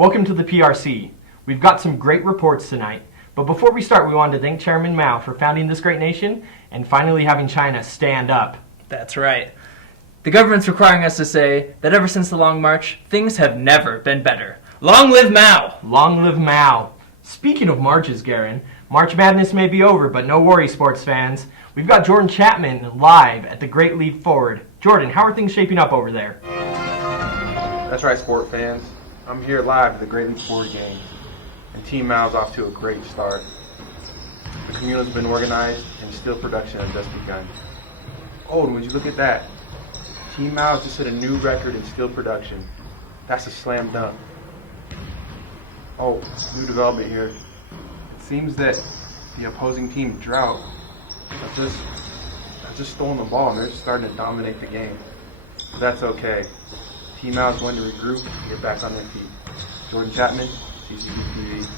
Welcome to the PRC. We've got some great reports tonight, but before we start, we wanted to thank Chairman Mao for founding this great nation and finally having China stand up. That's right. The government's requiring us to say that ever since the Long March, things have never been better. Long live Mao! Long live Mao! Speaking of marches, Garrin, March Madness may be over, but no worries, sports fans. We've got Jordan Chatman live at the Great Leap Forward. Jordan, how are things shaping up over there? That's right, sport fans. I'm here live at the Great Leap Forward game, and Team Mao's off to a great start. The community's been organized, and steel production has just begun. Oh, and would you look at that? Team Mao just hit a new record in steel production. That's a slam dunk. Oh, new development here. It seems that the opposing team, Drought, has just stolen the ball, and they're just starting to dominate the game. But that's okay. Team Mao is going to regroup and get back on their feet. Jordan Chatman, CCTV.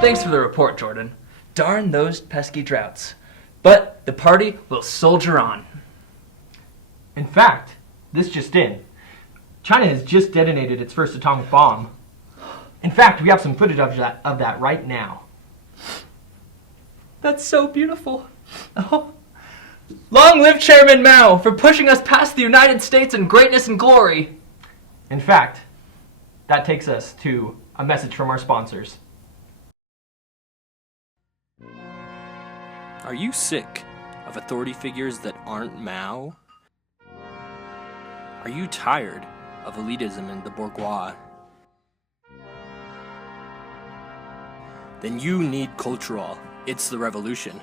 Thanks for the report, Jordan. Darn those pesky Droughts. But the party will soldier on. In fact, this just in. China has just detonated its first atomic bomb. In fact, we have some footage of that right now. That's so beautiful. Oh. Long live Chairman Mao for pushing us past the United States in greatness and glory. In fact, that takes us to a message from our sponsors. Are you sick of authority figures that aren't Mao? Are you tired of elitism and the bourgeois? Then you need cultural. It's the revolution.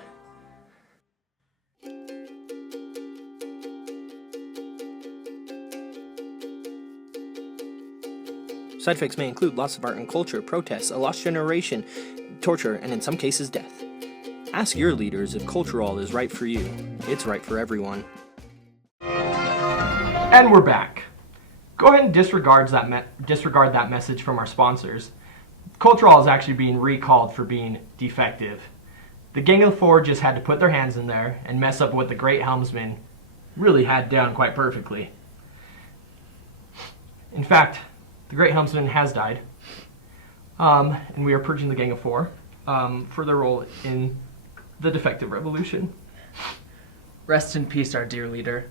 Side effects may include loss of art and culture, protests, a lost generation, torture, and in some cases death. Ask your leaders if cultural is right for you. It's right for everyone. And we're back. Go ahead and disregard that message from our sponsors. Cultural is actually being recalled for being defective. The Gang of Four just had to put their hands in there and mess up what the great helmsman really had down quite perfectly. In fact, the great helmsman has died, and we are purging the Gang of Four for their role in the defective revolution. Rest in peace, our dear leader.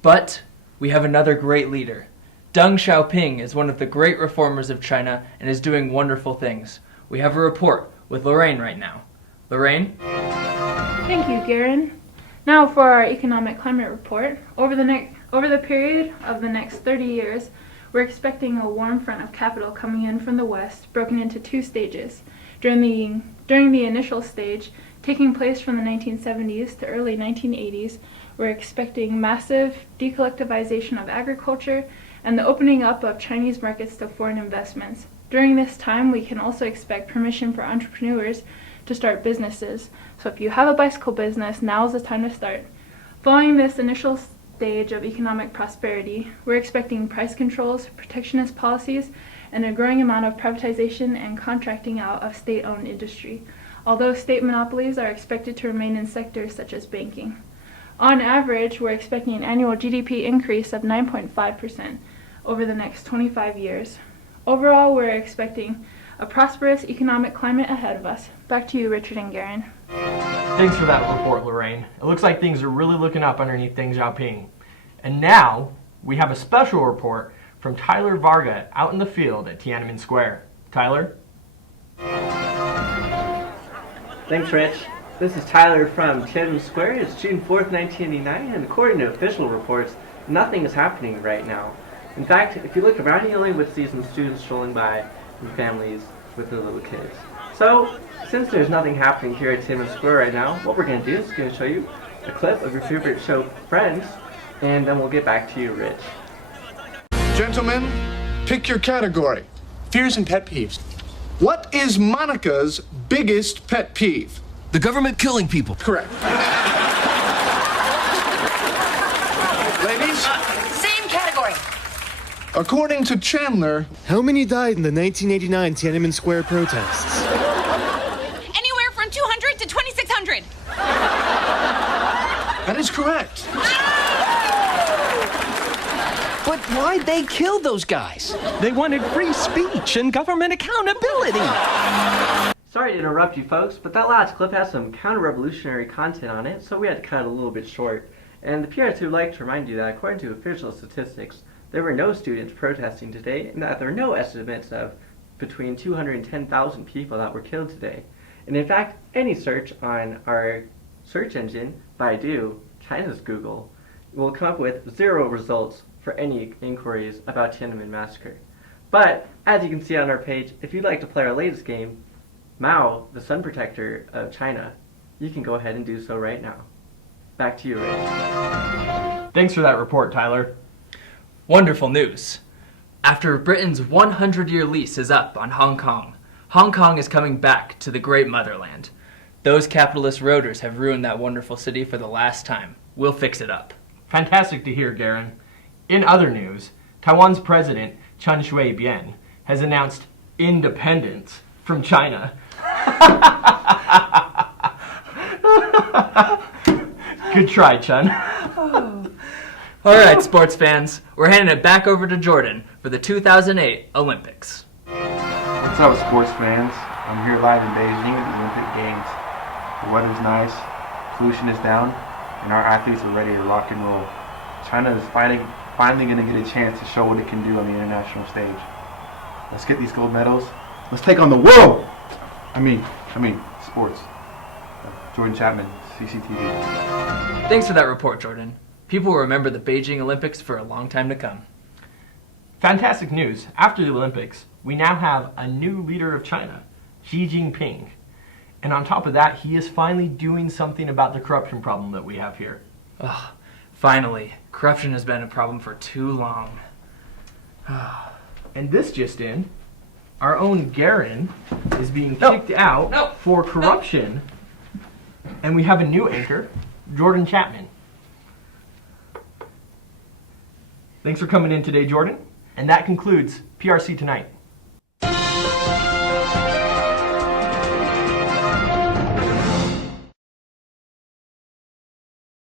But we have another great leader. Deng Xiaoping is one of the great reformers of China and is doing wonderful things. We have a report with Lorraine right now. Lorraine? Thank you, Garrin. Now for our economic climate report. Over the period of the next 30 years, we're expecting a warm front of capital coming in from the west, broken into two stages. During the initial stage, taking place from the 1970s to early 1980s, we're expecting massive decollectivization of agriculture and the opening up of Chinese markets to foreign investments. During this time, we can also expect permission for entrepreneurs to start businesses. So if you have a bicycle business, now's the time to start. Following this initial stage of economic prosperity, we're expecting price controls, protectionist policies, and a growing amount of privatization and contracting out of state-owned industry, although state monopolies are expected to remain in sectors such as banking. On average, we're expecting an annual GDP increase of 9.5% over the next 25 years. Overall, we're expecting a prosperous economic climate ahead of us. Back to you, Richard and Garrin. Thanks for that report, Lorraine. It looks like things are really looking up underneath Deng Xiaoping. And now, we have a special report from Tyler Vargha out in the field at Tiananmen Square. Tyler? Thanks, Rich. This is Tyler from Tiananmen Square. It's June 4th, 1989, and according to official reports, nothing is happening right now. In fact, if you look around, you only would see some students strolling by and families with their little kids. So, since there's nothing happening here at Tiananmen Square right now, what we're going to do is going to show you a clip of your favorite show, Friends, and then we'll get back to you, Rich. Gentlemen, pick your category. Fears and pet peeves. What is Monica's biggest pet peeve? The government killing people. Correct. Ladies? Same category. According to Chandler, How many died in the 1989 Tiananmen Square protests? Anywhere from 200 to 2,600. that is correct. But why'd they kill those guys? They wanted free speech and government accountability. Sorry to interrupt you folks, but that last clip has some counter-revolutionary content on it, so we had to cut it a little bit short. And the PRC would like to remind you that according to official statistics, there were no students protesting today, and that there are no estimates of between 210,000 people that were killed today. And in fact, any search on our search engine, Baidu, China's Google, will come up with 0 results for any inquiries about Tiananmen Massacre. But, as you can see on our page, if you'd like to play our latest game, Mao, the Sun Protector of China, you can go ahead and do so right now. Back to you, Rich. Thanks for that report, Tyler. Wonderful news. After Britain's 100-year lease is up on Hong Kong is coming back to the great motherland. Those capitalist roaders have ruined that wonderful city for the last time. We'll fix it up. Fantastic to hear, Garrin. In other news, Taiwan's president, Chen Shui-bian, has announced independence from China. Good try, Chen. All right, sports fans, we're handing it back over to Jordan for the 2008 Olympics. What's up, sports fans? I'm here live in Beijing at the Olympic Games. The weather's nice, pollution is down, and our athletes are ready to rock and roll. China is finally going to get a chance to show what it can do on the international stage. Let's get these gold medals. Let's take on the world! I mean, sports. Jordan Chatman, CCTV. Thanks for that report, Jordan. People will remember the Beijing Olympics for a long time to come. Fantastic news. After the Olympics, we now have a new leader of China, Xi Jinping. And on top of that, he is finally doing something about the corruption problem that we have here. Ugh, finally. Corruption has been a problem for too long. And this just in, our own Garrin is being kicked out for corruption. And we have a new anchor, Jordan Chatman. Thanks for coming in today, Jordan. And that concludes PRC Tonight.